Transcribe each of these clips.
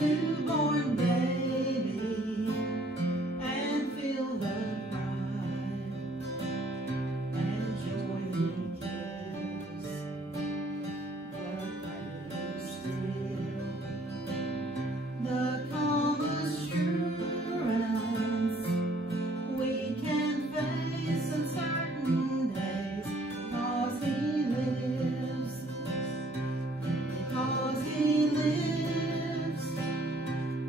newborn baby and feel the pride and joy he gives, but greater still, the calm assurance we can face uncertain days, because he lives, because he lives.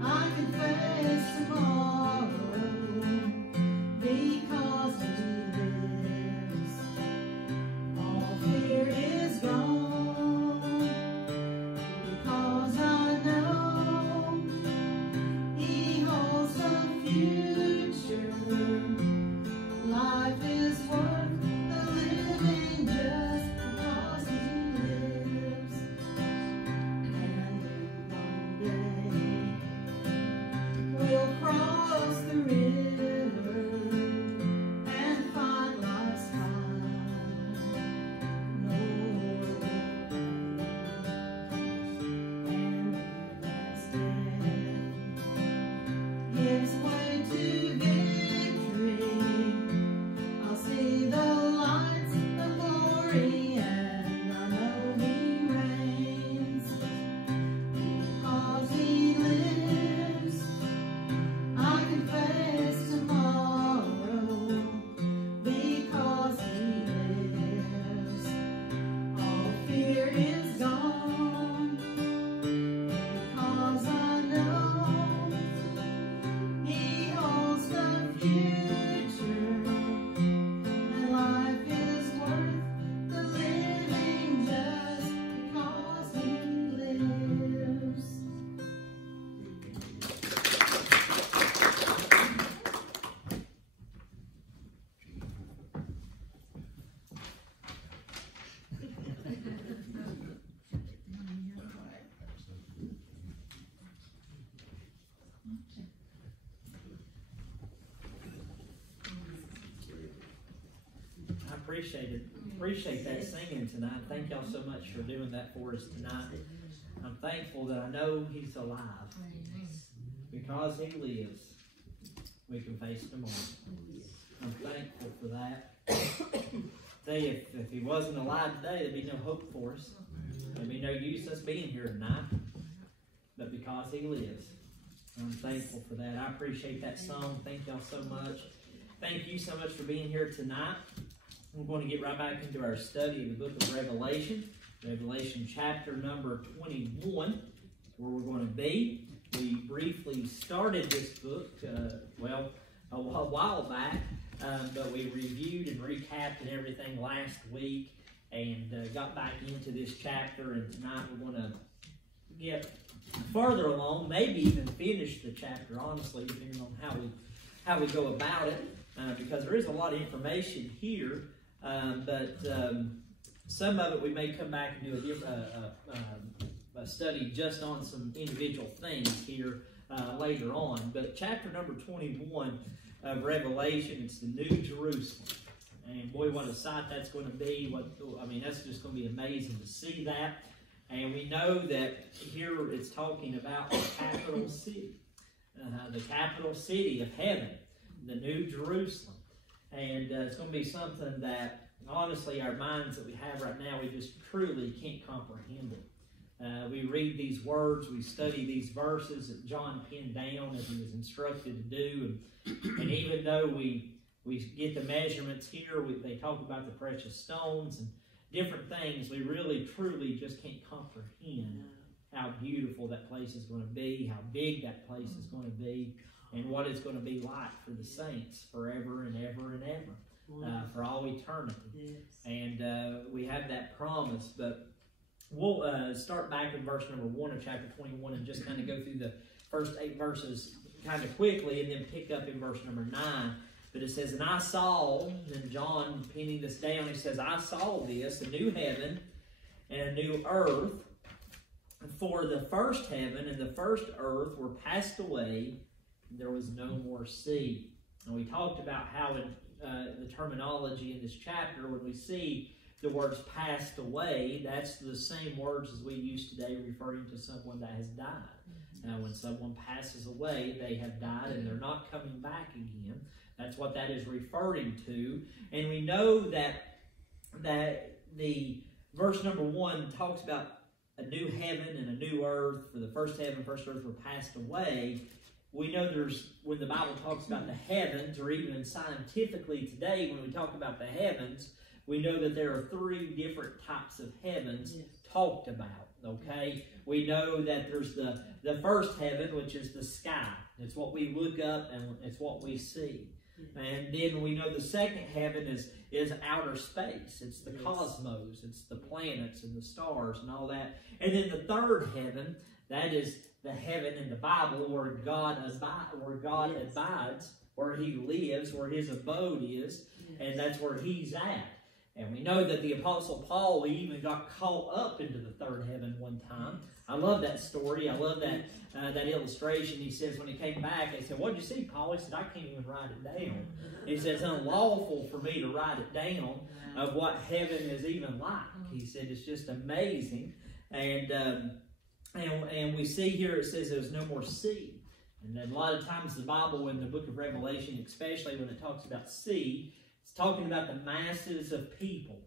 I can face tomorrow, because he lives. All fear is gone, because I know he holds the future. Life is worth the living just because he lives. And then one day we'll cross the river and find life's fine. No more and as death gives way to victory, I'll see the lights of glory, and I know he reigns. Because he lives, I can face tomorrow, because he lives. All fear is gone, because I know he holds the future, and life is worth the living just because he lives. I appreciate that singing tonight. Thank y'all so much for doing that for us tonight. I'm thankful that I know he's alive. Because he lives, we can face tomorrow. I'm thankful for that. Tell you, if he wasn't alive today, there'd be no hope for us. There'd be no use us being here tonight. But because he lives, I'm thankful for that. I appreciate that song. Thank y'all so much. Thank you so much for being here tonight. We're going to get right back into our study of the book of Revelation. Revelation chapter number 21, where we're going to be. We briefly started this book, a while back, but we reviewed and recapped and everything last week, and got back into this chapter, and tonight we're going to get further along, maybe even finish the chapter, honestly, depending on how we go about it, because there is a lot of information here, but some of it we may come back and do a study just on some individual things here later on. But chapter number 21 of Revelation, it's the New Jerusalem. And boy, what a sight that's going to be. That's just going to be amazing to see that. And we know that here it's talking about the capital city of heaven, the New Jerusalem. And it's going to be something that, honestly, our minds that we have right now, we just truly can't comprehend it. We read these words, we study these verses that John penned down as he was instructed to do. And even though we get the measurements here, they talk about the precious stones and different things, we really, truly just can't comprehend how beautiful that place is going to be, how big that place is going to be, and what it's going to be like for the saints forever and ever and ever, for all eternity. And we have that promise, but we'll start back in verse number 1 of chapter 21 and just kind of go through the first 8 verses kind of quickly, and then pick up in verse number 9. But it says, and I saw, and John penning this down, he says, I saw this, a new heaven and a new earth, for the first heaven and the first earth were passed away, and there was no more sea. And we talked about how the terminology in this chapter, when we see the words passed away, that's the same words as we use today referring to someone that has died. Now, when someone passes away, they have died and they're not coming back again. That's what that is referring to. And we know that the verse number 1 talks about a new heaven and a new earth. For the first heaven and first earth were passed away. We know when the Bible talks about the heavens, or even scientifically today when we talk about the heavens, we know that there are 3 different types of heavens talked about, okay? We know that there's the first heaven, which is the sky. It's what we look up and it's what we see. And then we know the second heaven is outer space. It's the cosmos. It's the planets and the stars and all that. And then the third heaven, that is the heaven in the Bible where God abides, where He lives, where His abode is, and that's where He's at. And we know that the Apostle Paul even got caught up into the third heaven one time. I love that story. I love that illustration. He says when he came back, they said, "What did you see, Paul?" He said, "I can't even write it down." He said, "It's unlawful for me to write it down of what heaven is even like." He said, "It's just amazing." And we see here it says there's no more sea. And then a lot of times the Bible, in the book of Revelation, especially when it talks about sea, it's talking about the masses of people,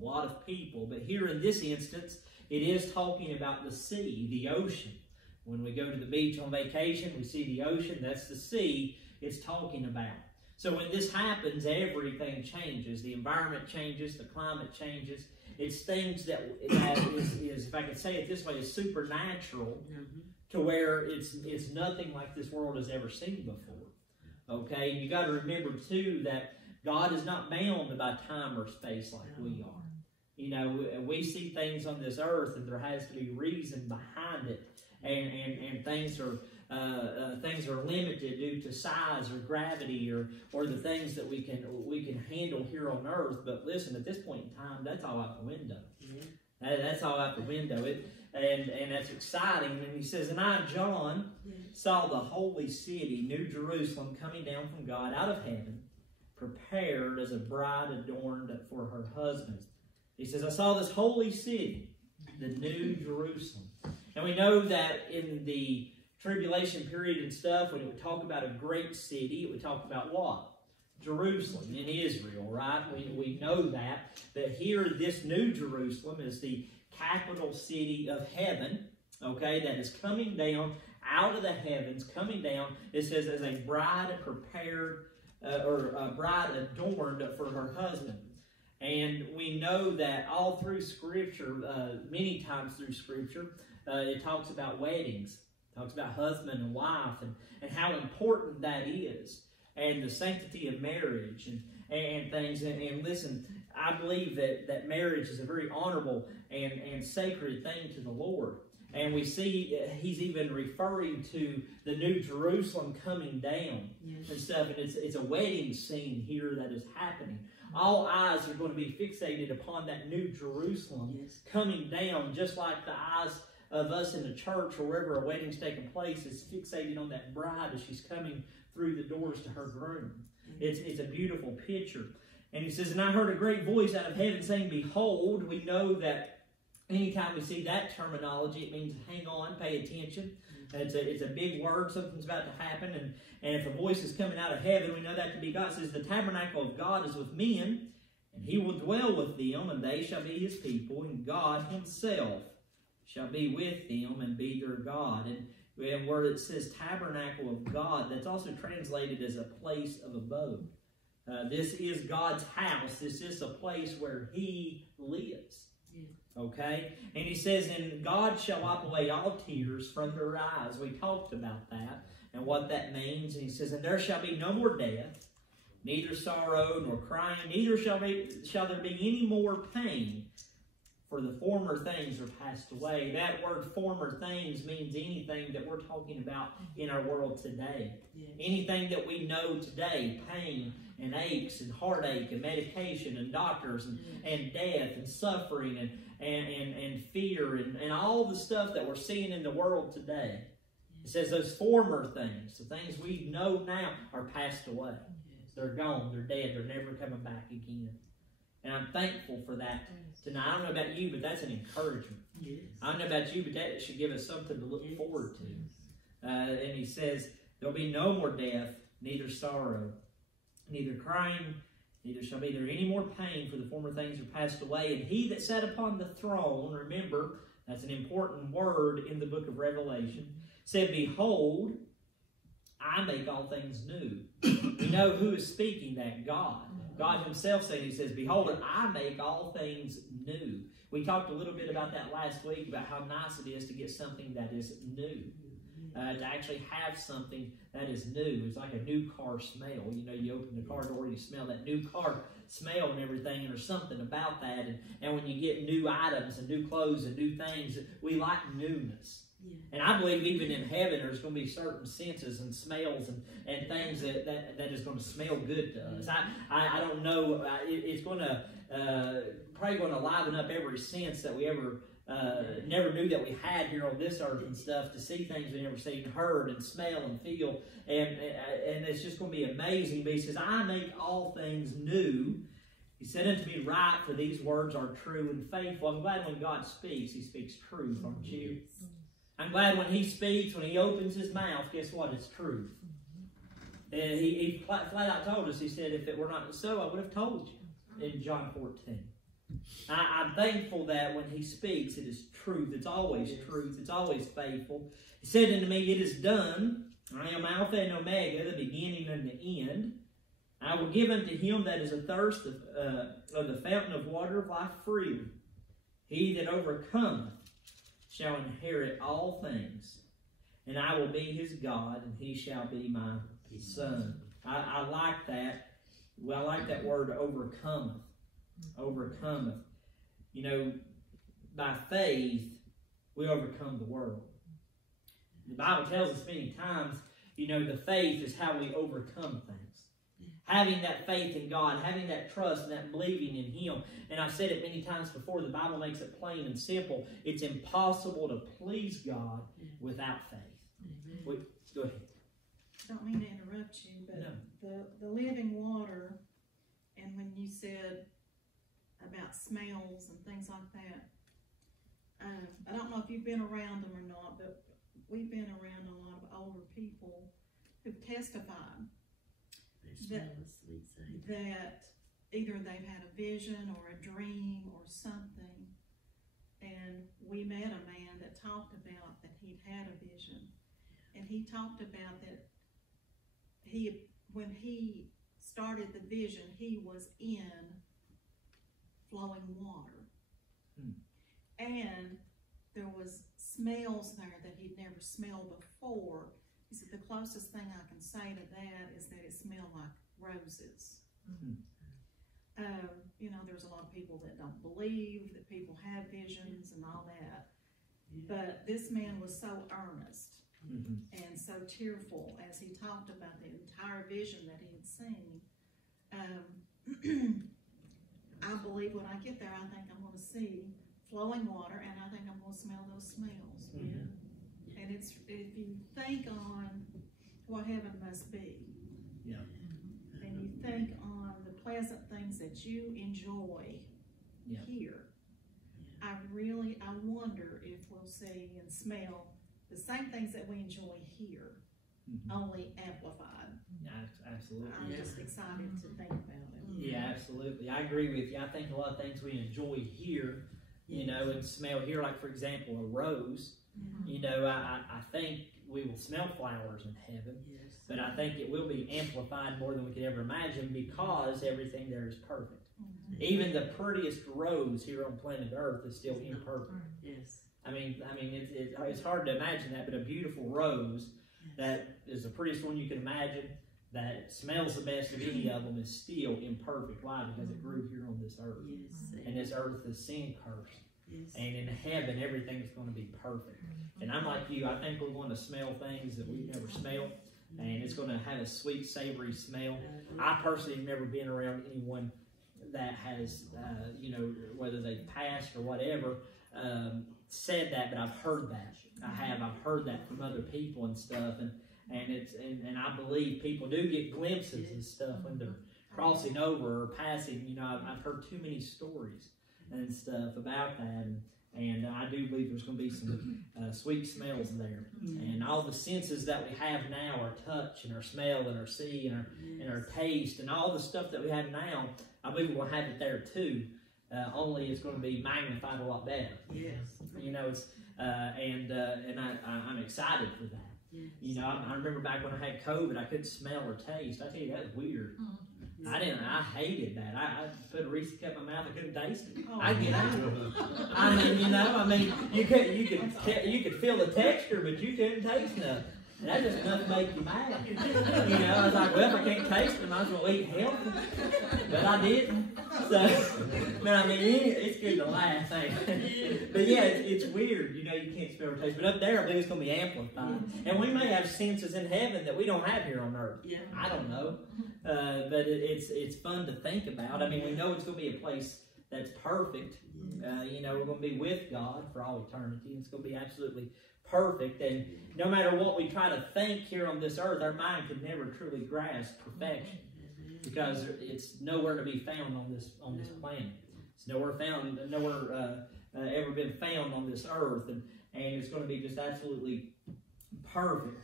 a lot of people. But here in this instance, it is talking about the sea, the ocean. When we go to the beach on vacation, we see the ocean. That's the sea it's talking about. So when this happens, everything changes. The environment changes. The climate changes. It's things that is, if I could say it this way, is supernatural to where it's nothing like this world has ever seen before. Okay? And you got to remember, too, that God is not bound by time or space like we are. You know, we see things on this earth, and there has to be reason behind it, and things are limited due to size or gravity or the things that we can handle here on earth. But listen, at this point in time, that's all out the window. That's all out the window. And that's exciting. And he says, "And I, John, saw the holy city, New Jerusalem, coming down from God out of heaven, prepared as a bride adorned for her husband." He says, "I saw this holy city, the New Jerusalem." And we know that in the tribulation period and stuff, when it would talk about a great city, it would talk about what? Jerusalem in Israel, right? We know that. But here, this New Jerusalem is the capital city of heaven, okay, that is coming down out of the heavens, coming down. It says, as a bride prepared, or a bride adorned for her husband. And we know that all through Scripture, many times through Scripture, it talks about weddings. It talks about husband and wife and how important that is. And the sanctity of marriage and things. And listen, I believe that marriage is a very honorable and sacred thing to the Lord. And we see he's even referring to the New Jerusalem coming down and stuff. And it's a wedding scene here that is happening. All eyes are going to be fixated upon that New Jerusalem coming down, just like the eyes of us in the church or wherever a wedding's taking place is fixated on that bride as she's coming through the doors to her groom. It's a beautiful picture. And he says, "And I heard a great voice out of heaven saying, Behold." We know that anytime we see that terminology, it means hang on, pay attention. It's a big word. Something's about to happen. And if a voice is coming out of heaven, we know that to be God. It says, "The tabernacle of God is with men, and He will dwell with them, and they shall be His people, and God Himself shall be with them and be their God." And where it says tabernacle of God, that's also translated as a place of abode. This is God's house. This is a place where He lives. Okay? And he says, "And God shall wipe away all tears from their eyes." We talked about that and what that means. And he says, "And there shall be no more death, neither sorrow nor crying, neither shall there be any more pain, for the former things are passed away." That word former things means anything that we're talking about in our world today. Anything that we know today, pain and aches and heartache and medication and doctors and death and suffering and fear and all the stuff that we're seeing in the world today. It says those former things, the things we know now, are passed away. They're gone. They're dead. They're never coming back again. And I'm thankful for that tonight. I don't know about you, but that's an encouragement. Yes. I don't know about you, but that should give us something to look forward to. And he says, there'll be no more death, neither sorrow, neither crying, neither shall be there any more pain, for the former things are passed away. And he that sat upon the throne, remember, that's an important word in the book of Revelation, said, behold, I make all things new. We know who is speaking that? God. God himself said, he says, behold, I make all things new. We talked a little bit about that last week, about how nice it is to get something that is new. To actually have something that is new. It's like a new car smell. You know, you open the car door, you smell that new car smell and everything, and there's something about that. And when you get new items and new clothes and new things, we like newness. Yeah. And I believe even in heaven there's going to be certain senses and smells and things that is going to smell good to us. I don't know. It's going to probably going to liven up every sense that we ever never knew that we had here on this earth and stuff, to see things we never seen, heard, and smell and feel, and it's just going to be amazing. But he says, I make all things new. He said unto me, write, for these words are true and faithful. I'm glad when God speaks, he speaks truth, aren't you? I'm glad when he speaks, when he opens his mouth, guess what? It's truth. And he flat out told us, he said, if it were not so, I would have told you in John 14. I'm thankful that when he speaks, it is truth. It's always truth. It's always faithful. He said unto me, it is done. I am Alpha and Omega, the beginning and the end. I will give unto him that is athirst of the fountain of water of life freely. He that overcometh shall inherit all things, and I will be his God, and he shall be my son. I like that. Well, I like that word, overcometh. Overcometh. You know, by faith, we overcome the world. The Bible tells us many times, you know, the faith is how we overcome things. Having that faith in God, having that trust and that believing in him. And I've said it many times before, the Bible makes it plain and simple. It's impossible to please God without faith. Go ahead. I don't mean to interrupt you, but the living water, and when you said about smells and things like that, I don't know if you've been around them or not, but we've been around a lot of older people who've testified that either they've had a vision or a dream or something, and we met a man that talked about that he'd had a vision, and he talked about that when he started the vision, he was in flowing water. And there was smells there that he'd never smelled before. He said, the closest thing I can say to that is that it smelled like roses. You know, there's a lot of people that don't believe that people have visions and all that. But this man was so earnest and so tearful as he talked about the entire vision that he had seen. I believe when I get there, I think I'm going to see flowing water, and I think I'm going to smell those smells. And it's, if you think on what heaven must be, and you think on the pleasant things that you enjoy here, I wonder if we'll see and smell the same things that we enjoy here, only amplified. Absolutely. I'm just excited to think about it. Yeah, absolutely. I agree with you. I think a lot of things we enjoy here, you know, and smell here, like for example, a rose. You know, I think we will smell flowers in heaven, but I think it will be amplified more than we could ever imagine, because everything there is perfect. Even the prettiest rose here on planet Earth is still imperfect. I mean, it's hard to imagine that, but a beautiful rose that is the prettiest one you can imagine, that smells the best of any of them, is still imperfect. Why? Because it grew here on this earth. And this earth is sin cursed. And in heaven, everything's going to be perfect. And I'm like you, I think we're going to smell things that we've never smelled. And it's going to have a sweet, savory smell. I personally have never been around anyone that has, you know, whether they've passed or whatever, said that, but I've heard that. I've heard that from other people and stuff. And I believe people do get glimpses and stuff when they're crossing over or passing. You know, I've heard too many stories and stuff about that, and I do believe there's going to be some sweet smells there. And all the senses that we have now, our touch and our smell and our see and our taste and all the stuff that we have now, I believe we're going to have it there too. Only it's going to be magnified a lot better. Yes. You know, it's I'm excited for that. Yes. You know, I remember back when I had COVID, I couldn't smell or taste. I tell you, that was weird. I hated that. I put a Reese cup in my mouth, I couldn't taste it. Oh, I get yeah. it. You could feel the texture, but you couldn't taste nothing. And that just enough to make you mad. You know, I was like, well, if I can't taste it, I might as well eat healthy. But I didn't. So, but I mean, it's good to laugh. But yeah, it's weird. You know, you can't smell or taste. But up there, I believe it's going to be amplified. And we may have senses in heaven that we don't have here on earth. Yeah. I don't know. But it's fun to think about. I mean, we know it's going to be a place that's perfect. You know, we're going to be with God for all eternity. It's going to be absolutely perfect. And no matter what we try to think here on this earth, our mind can never truly grasp perfection, because it's nowhere to be found on this planet. It's nowhere ever been found on this earth, and it's going to be just absolutely perfect.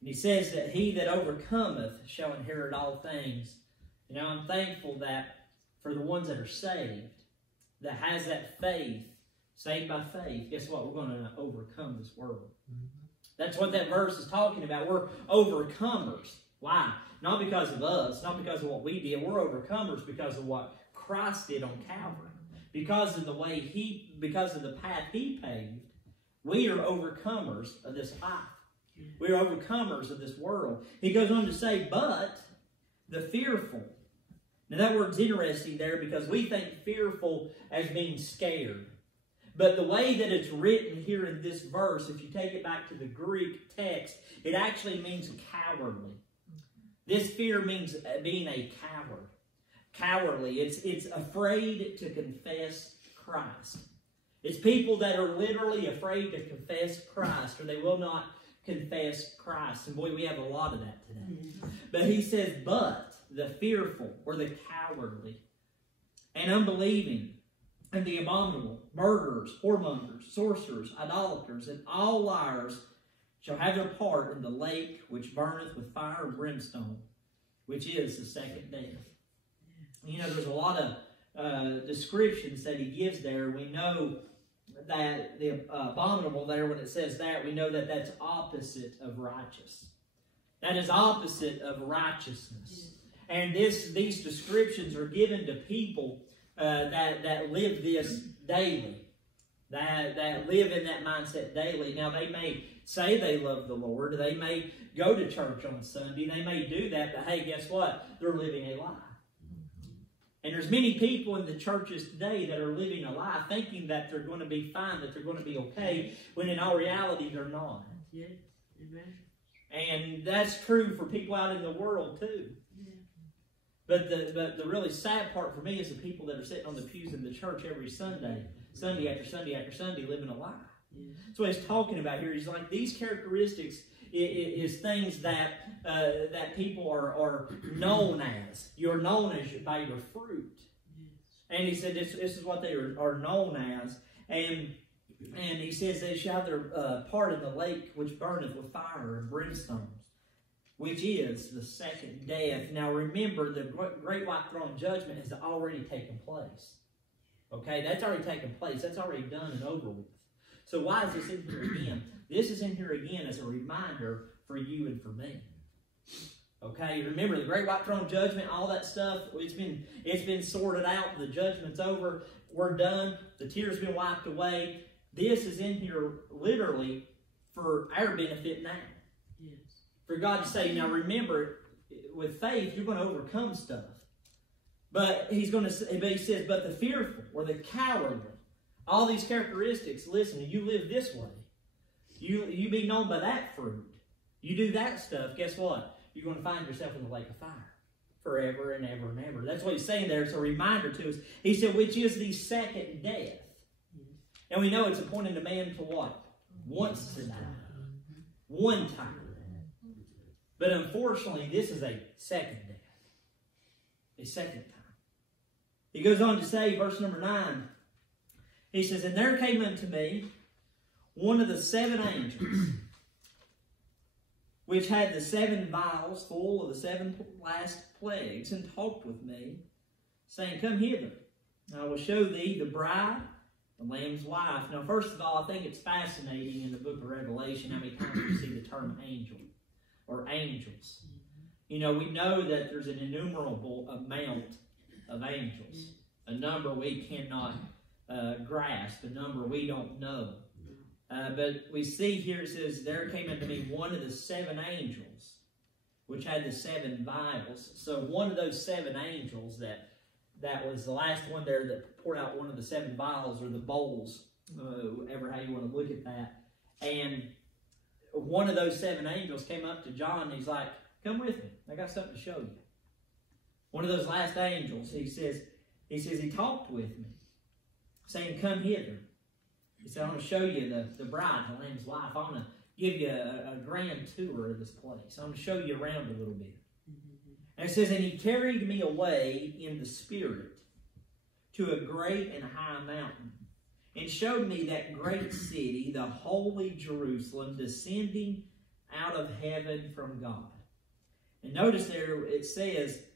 And he says that he that overcometh shall inherit all things. You know, I'm thankful that for the ones that are saved, that has that faith, saved by faith, guess what? We're going to overcome this world. That's what that verse is talking about. We're overcomers. Why? Not because of us, not because of what we did. We're overcomers because of what Christ did on Calvary. Because of the path He paved, we are overcomers of this life. We are overcomers of this world. He goes on to say, but the fearful. Now that word's interesting there, because we think fearful as being scared. But the way that it's written here in this verse, if you take it back to the Greek text, it actually means cowardly. This fear means being a coward. Cowardly. It's afraid to confess Christ. It's people that are literally afraid to confess Christ, or they will not confess Christ. And boy, we have a lot of that today. But he says, but the fearful, or the cowardly, and unbelieving, and the abominable, murderers, whoremongers, sorcerers, idolaters, and all liars shall have their part in the lake which burneth with fire and brimstone, which is the second death. You know, there's a lot of descriptions that he gives there. We know that the abominable there, when it says that, we know that that's opposite of righteous. That is opposite of righteousness. And these descriptions are given to people that live this daily, that live in that mindset daily. Now, they may say they love the Lord. They may go to church on Sunday. They may do that, but hey, guess what? They're living a lie. And there's many people in the churches today that are living a lie, thinking that they're going to be fine, that they're going to be okay, when in all reality they're not. Yeah. Amen. And that's true for people out in the world too. But the really sad part for me is the people that are sitting on the pews in the church every Sunday, Sunday after Sunday after Sunday, living a lie. That's what he's talking about here. He's like, these characteristics is things that people are known as. You're known as by your fruit. And he said this is what they are known as. And he says they shall have their part in the lake which burneth with fire and brimstone, which is the second death. Now remember, the great white throne judgment has already taken place. Okay, that's already taken place. That's already done and over with. So why is this in here again? This is in here again as a reminder for you and for me. Okay, remember the great white throne judgment, all that stuff, it's been sorted out. The judgment's over. We're done. The tears been wiped away. This is in here literally for our benefit now. For God to say, now remember, with faith, you're going to overcome stuff. But he says, but the fearful, or the cowardly, all these characteristics, listen, you live this way. You be known by that fruit. You do that stuff, guess what? You're going to find yourself in the lake of fire forever and ever and ever. That's what he's saying there. It's a reminder to us. He said, which is the second death. And we know it's appointed a man to what? Once to die. One time. But unfortunately, this is a second death. a second time. He goes on to say, verse number 9, he says, "And there came unto me one of the 7 angels, which had the 7 vials full of the 7 last plagues, and talked with me, saying, Come hither, and I will show thee the bride, the Lamb's wife." Now, first of all, I think it's fascinating in the book of Revelation how many times we see the term angel or angels. You know, we know that there's an innumerable amount of angels, a number we cannot grasp, a number we don't know. But we see here it says, "There came unto me one of the 7 angels, which had the 7 vials." So one of those 7 angels that was the last one there that poured out one of the 7 vials or the bowls, whatever how you want to look at that. And one of those 7 angels came up to John and he's like, "Come with me. I got something to show you." One of those last angels, he says he talked with me, saying, "Come hither." He said, "I want to show you the bride, the Lamb's wife. I want to give you a grand tour of this place. I want to show you around a little bit." And it says, "And he carried me away in the spirit to a great and high mountain, and showed me that great city, the holy Jerusalem, descending out of heaven from God." And notice there it says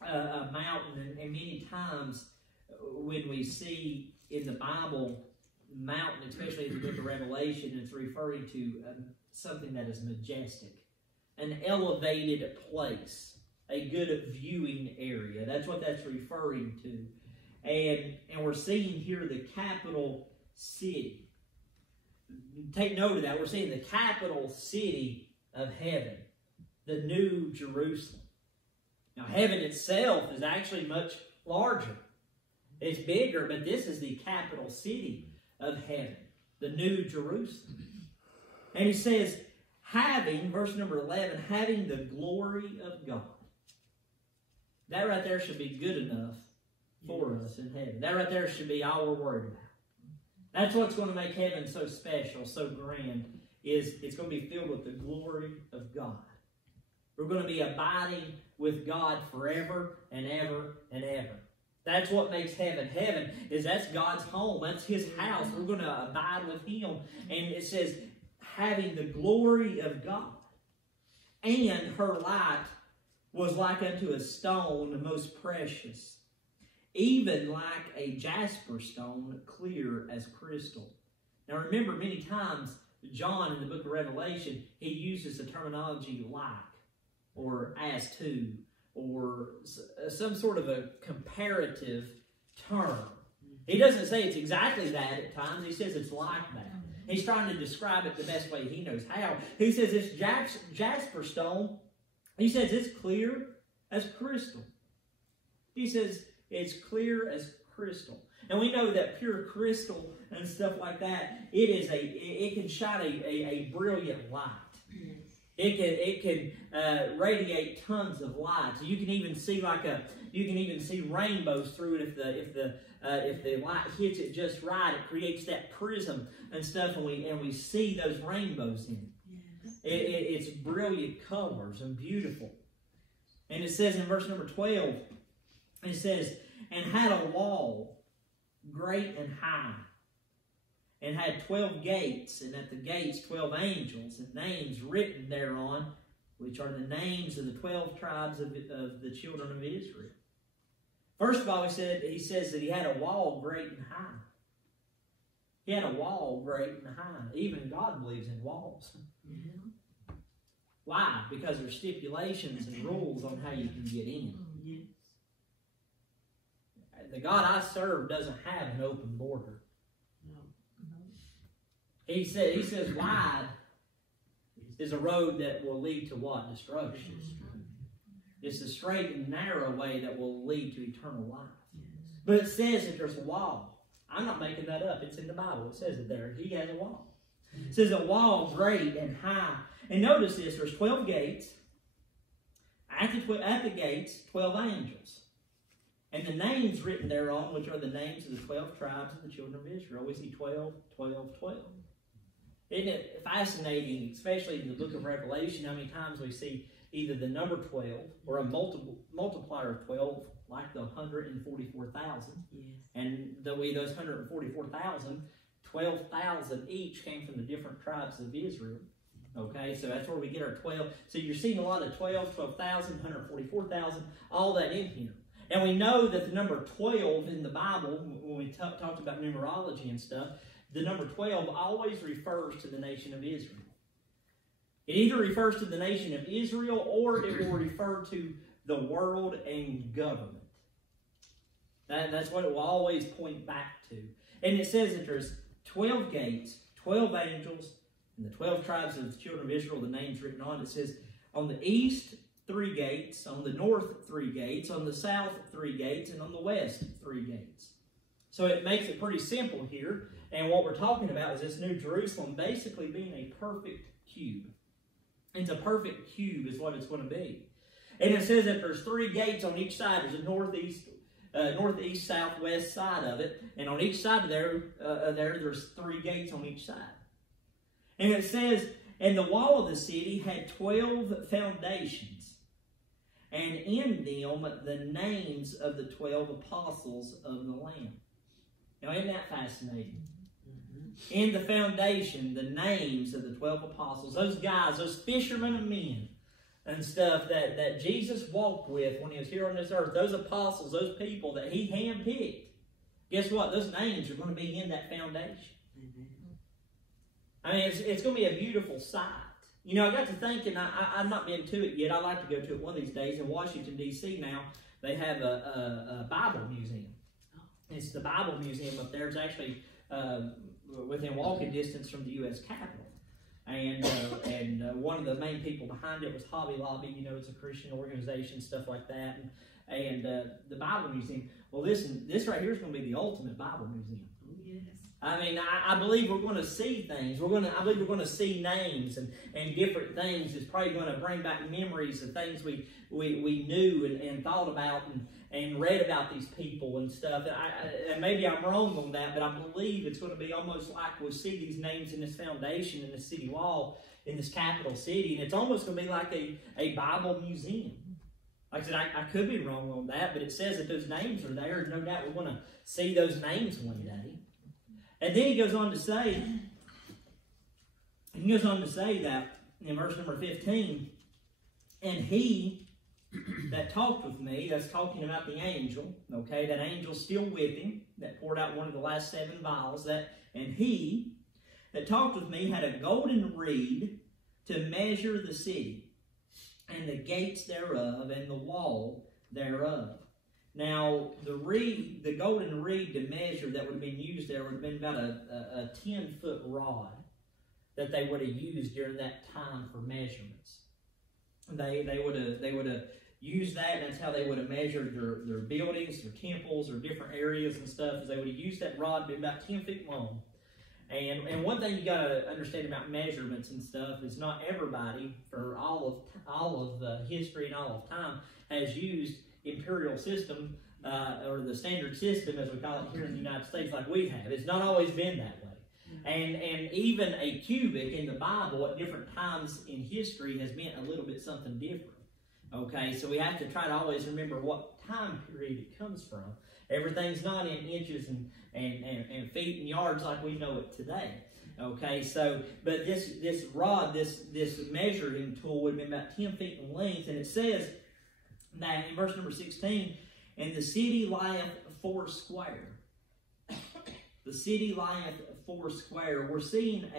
a mountain, and many times when we see in the Bible mountain, especially in the book of Revelation, it's referring to something that is majestic, an elevated place, a good viewing area. That's what that's referring to. And we're seeing here the capital city. Take note of that. We're seeing the capital city of heaven, the New Jerusalem. Now, heaven itself is actually much larger. It's bigger, but this is the capital city of heaven, the New Jerusalem. And he says, having, verse number 11, having the glory of God. That right there should be good enough for us in heaven. That right there should be all we're worried about. That's what's going to make heaven so special, so grand, is it's going to be filled with the glory of God. We're going to be abiding with God forever and ever and ever. That's what makes heaven. Heaven is that's God's home. That's His house. We're going to abide with Him. And it says, having the glory of God. And her light was like unto a stone, the most precious, even like a jasper stone, clear as crystal. Now remember, many times, John in the book of Revelation, he uses the terminology like, or as to, or some sort of a comparative term. He doesn't say it's exactly that at times. He says it's like that. He's trying to describe it the best way he knows how. He says it's jasper stone. He says it's clear as crystal. He says it's clear as crystal. And we know that pure crystal and stuff like that, it can shine a brilliant light. It can radiate tons of light. So you can even see rainbows through it if the light hits it just right. It creates that prism and stuff, and we see those rainbows in it. It's brilliant colors and beautiful. And it says in verse number 12, it says, and had a wall great and high, and had 12 gates, and at the gates 12 angels, and names written thereon, which are the names of the 12 tribes of the children of Israel. First of all, he says that he had a wall great and high. He had a wall great and high. Even God believes in walls. Yeah. Why? Because there's stipulations and rules on how you can get in. Yes. The God I serve doesn't have an open border. No. He says wide is a road that will lead to what? Destruction. It's the straight and narrow way that will lead to eternal life. But it says that there's a wall. I'm not making that up. It's in the Bible. It says it there. He has a wall. It says a wall great and high. And notice this. There's 12 gates. At the gates, 12 angels. And the names written thereon, which are the names of the 12 tribes of the children of Israel. We see 12, 12, 12. Isn't it fascinating, especially in the book of Revelation, how many times we see either the number 12 or a multiplier of 12, like the 144,000. Yes. And those 144,000, 12,000 each came from the different tribes of Israel. Okay, so that's where we get our 12. So you're seeing a lot of 12, 12,000, 144,000, all that in here. And we know that the number 12 in the Bible, when we talked about numerology and stuff, the number 12 always refers to the nation of Israel. It either refers to the nation of Israel or it will refer to the world and government. That's what it will always point back to. And it says that there's 12 gates, 12 angels, and the 12 tribes of the children of Israel, the names written on it. Says on the east, 3 gates, on the north, 3 gates, on the south, 3 gates, and on the west, 3 gates. So it makes it pretty simple here. And what we're talking about is this New Jerusalem basically being a perfect cube. It's a perfect cube is what it's going to be. And it says that there's 3 gates on each side. There's a northeast, southwest side of it. And on each side of there's 3 gates on each side. And it says, and the wall of the city had 12 foundations. And in them the names of the 12 apostles of the Lamb. Now, isn't that fascinating? In the foundation, the names of the 12 apostles, those guys, those fishermen of men and stuff that Jesus walked with when he was here on this earth, those apostles, those people that he handpicked, guess what? Those names are going to be in that foundation. I mean, it's going to be a beautiful sight. You know, I got to thinking, I've not been to it yet. I'd like to go to it one of these days. In Washington, D.C. now, they have a Bible museum. It's the Bible Museum up there. It's actually within walking distance from the U.S. Capitol. And one of the main people behind it was Hobby Lobby. You know, it's a Christian organization, stuff like that. And the Bible Museum. Well, listen, this right here is going to be the ultimate Bible museum. Oh, yes. I mean, I believe we're going to see things. I believe we're going to see names and different things. It's probably going to bring back memories of things we knew and thought about and read about these people and stuff. And maybe I'm wrong on that, but I believe it's going to be almost like we'll see these names in this foundation, in this city wall, in this capital city. And it's almost going to be like a Bible museum. Like I said, I could be wrong on that, but it says that those names are there. No doubt we're going to see those names one day. And then he goes on to say that in verse number 15, and he that talked with me, that's talking about the angel, okay, that angel's still with him, that poured out one of the last 7 vials, and he that talked with me had a golden reed to measure the city, and the gates thereof, and the wall thereof. Now, the golden reed to measure that would have been used there would have been about a 10-foot rod that they would have used during that time for measurements. They would have used that, and that's how they would have measured their buildings, their temples, their different areas and stuff. Is they would have used that rod to be about 10 feet long. And one thing you got to understand about measurements and stuff is not everybody, for all of the history and all of time, has used imperial system or the standard system, as we call it here in the United States, like we have. It's not always been that way. And even a cubit in the Bible at different times in history has meant a little bit something different. Okay, so we have to try to always remember what time period it comes from. Everything's not in inches and feet and yards like we know it today. Okay, so, but this rod, this measuring tool would have been about 10 feet in length, and it says that in verse number 16, and the city lieth foursquare. The city lieth foursquare. We're seeing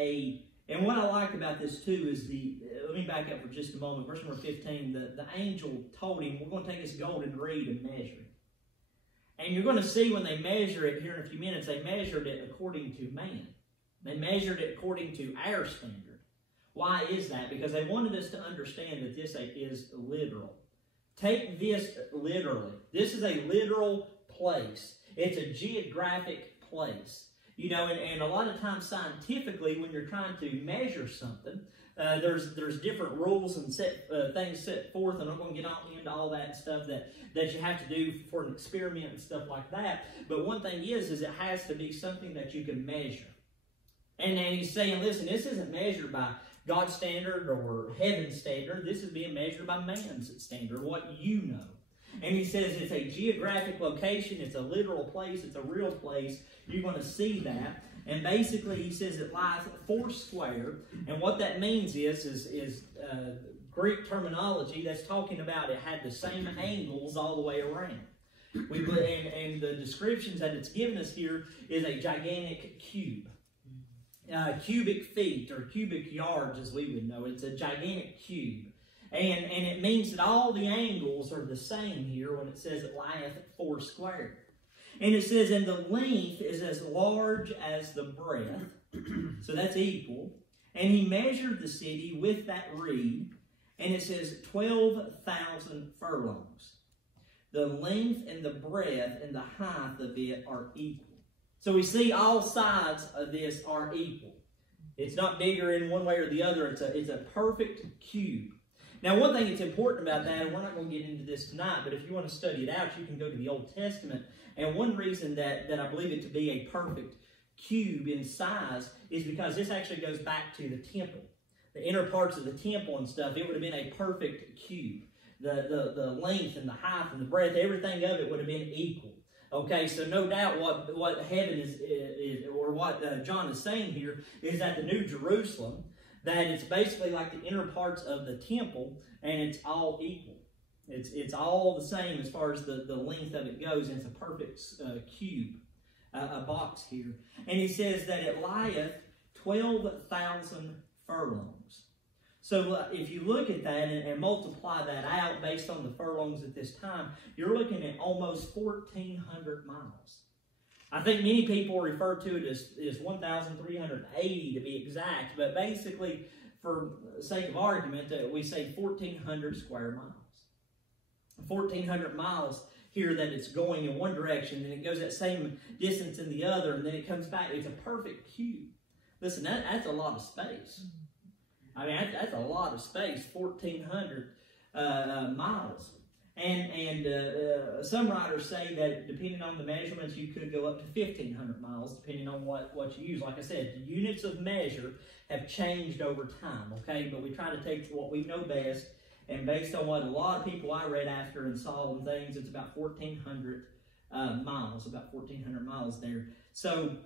and what I like about this too is let me back up for just a moment. Verse number 15, the angel told him, we're going to take this golden reed and measure it. And you're going to see when they measure it here in a few minutes, they measured it according to man. They measured it according to our standard. Why is that? Because they wanted us to understand that this is literal. Take this literally. This is a literal place. It's a geographic place. You know, and a lot of times scientifically, when you're trying to measure something, there's different rules and things set forth, and I'm going to get into all that stuff that you have to do for an experiment and stuff like that. But one thing is it has to be something that you can measure. And he's saying, listen, this isn't measured by God's standard or heaven's standard. This is being measured by man's standard, what you know. And he says it's a geographic location, it's a literal place, it's a real place. You're going to see that. And basically he says it lies four square. And what that means is Greek terminology that's talking about it had the same angles all the way around. And the descriptions that it's given us here is a gigantic cube. Cubic feet or cubic yards as we would know. It's a gigantic cube. And it means that all the angles are the same here when it says it lieth four square. And it says, and the length is as large as the breadth. So that's equal. And he measured the city with that reed. And it says 12,000 furlongs. The length and the breadth and the height of it are equal. So we see all sides of this are equal. It's not bigger in one way or the other. It's a perfect cube. Now, one thing that's important about that, and we're not going to get into this tonight, but if you want to study it out, you can go to the Old Testament. And one reason that I believe it to be a perfect cube in size is because this actually goes back to the temple. The inner parts of the temple and stuff, it would have been a perfect cube. The length and the height and the breadth, everything of it would have been equal. Okay, so no doubt what heaven is or what John is saying here is that the New Jerusalem, that it's basically like the inner parts of the temple, and it's all equal. It's all the same as far as the length of it goes, and it's a perfect cube, a box here. And he says that it lieth 12,000 furlongs. So if you look at that and multiply that out based on the furlongs at this time, you're looking at almost 1,400 miles. I think many people refer to it as 1,380 to be exact, but basically, for the sake of argument, we say 1,400 square miles. 1,400 miles here that it's going in one direction, and it goes that same distance in the other, and then it comes back. It's a perfect cube. Listen, that's a lot of space. I mean, that's a lot of space, 1,400 miles. And some writers say that depending on the measurements, you could go up to 1,500 miles, depending on what you use. Like I said, the units of measure have changed over time, okay? But we try to take what we know best, and based on what a lot of people I read after and saw and things, it's about 1,400 miles, about 1,400 miles there. So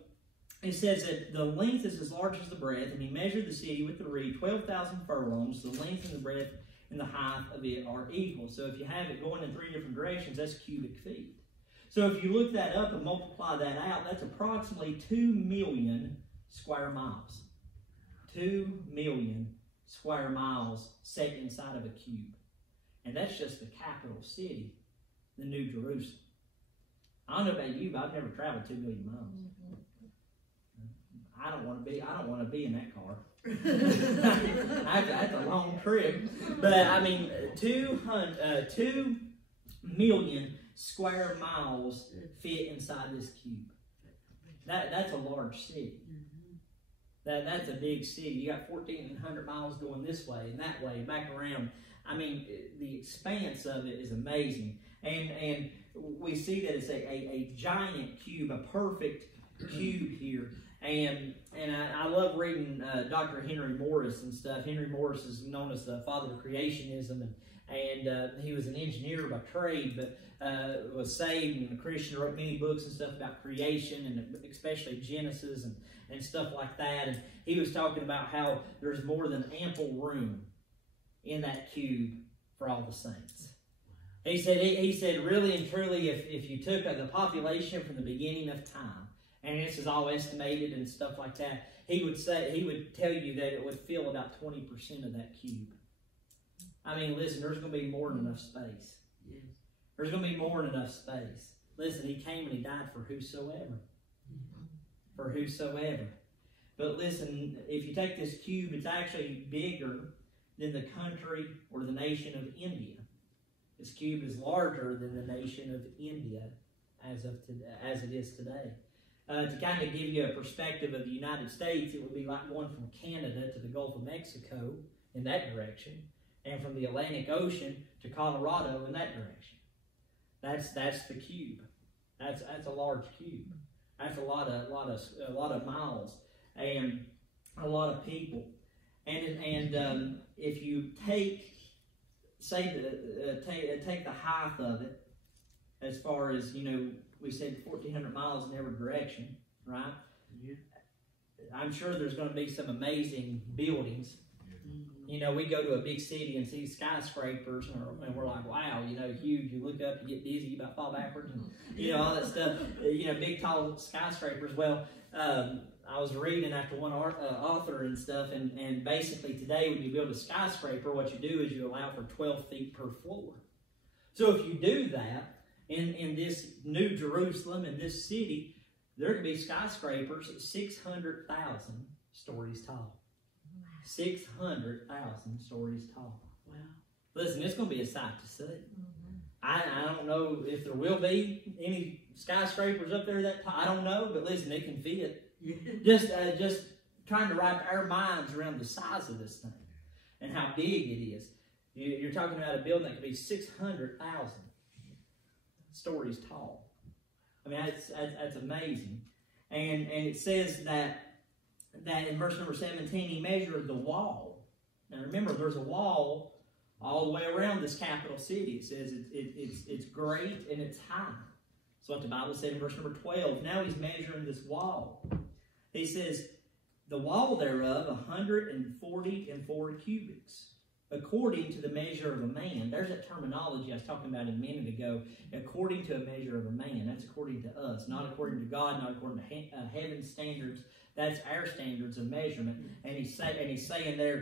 it says that the length is as large as the breadth, and he measured the city with the reed, 12,000 furlongs. The length and the breadth and the height of it are equal. So if you have it going in three different directions, that's cubic feet. So if you look that up and multiply that out, that's approximately 2 million square miles. 2 million square miles set inside of a cube. And that's just the capital city, the New Jerusalem. I don't know about you, but I've never traveled 2 million miles. I don't want to be in that car. That's a long trip. But I mean, 2 million square miles fit inside this cube. That's a large city. That's a big city. You got 1,400 miles going this way and that way, back around. I mean, the expanse of it is amazing. And we see that it's a giant cube, a perfect cube here. And I love reading Dr. Henry Morris and stuff. Henry Morris is known as the father of creationism, and he was an engineer by trade, but was saved and a Christian, wrote many books and stuff about creation, and especially Genesis and stuff like that. And he was talking about how there's more than ample room in that cube for all the saints. He said really and truly, if you took the population from the beginning of time, and this is all estimated and stuff like that, he would tell you that it would fill about 20% of that cube. I mean, listen, there's going to be more than enough space. Yes. There's going to be more than enough space. Listen, he came and he died for whosoever. For whosoever. But listen, if you take this cube, it's actually bigger than the country or the nation of India. This cube is larger than the nation of India as it is today. To kind of give you a perspective of the United States, it would be like going from Canada to the Gulf of Mexico in that direction, and from the Atlantic Ocean to Colorado in that direction. That's the cube. That's a large cube. That's a lot of miles and a lot of people. And if you take the height of it, as far as, we said 1,400 miles in every direction, right? Yeah. I'm sure there's going to be some amazing buildings. We go to a big city and see skyscrapers, and we're like, wow, huge. You look up, you get dizzy, you about fall backwards, and all that stuff. Big, tall skyscrapers. Well, I was reading after one author and stuff, and basically today when you build a skyscraper, what you do is you allow for 12 feet per floor. So if you do that in this New Jerusalem, in this city, there can be skyscrapers 600,000 stories tall. 600,000 stories tall. Wow. Listen, it's going to be a sight to see. I don't know if there will be any skyscrapers up there that tall. I don't know, but listen, it can fit. Just trying to wrap our minds around the size of this thing and how big it is. You're talking about a building that could be 600,000 stories tall. I mean, that's amazing. And it says that in verse number 17, he measured the wall. Now remember, there's a wall all the way around this capital city. It says it's great and it's high. That's what the Bible said in verse number 12. Now he's measuring this wall. He says, the wall thereof 144 cubits, according to the measure of a man. There's that terminology I was talking about a minute ago. According to a measure of a man. That's according to us, not according to God, not according to heaven's standards. That's our standards of measurement. And he's saying there,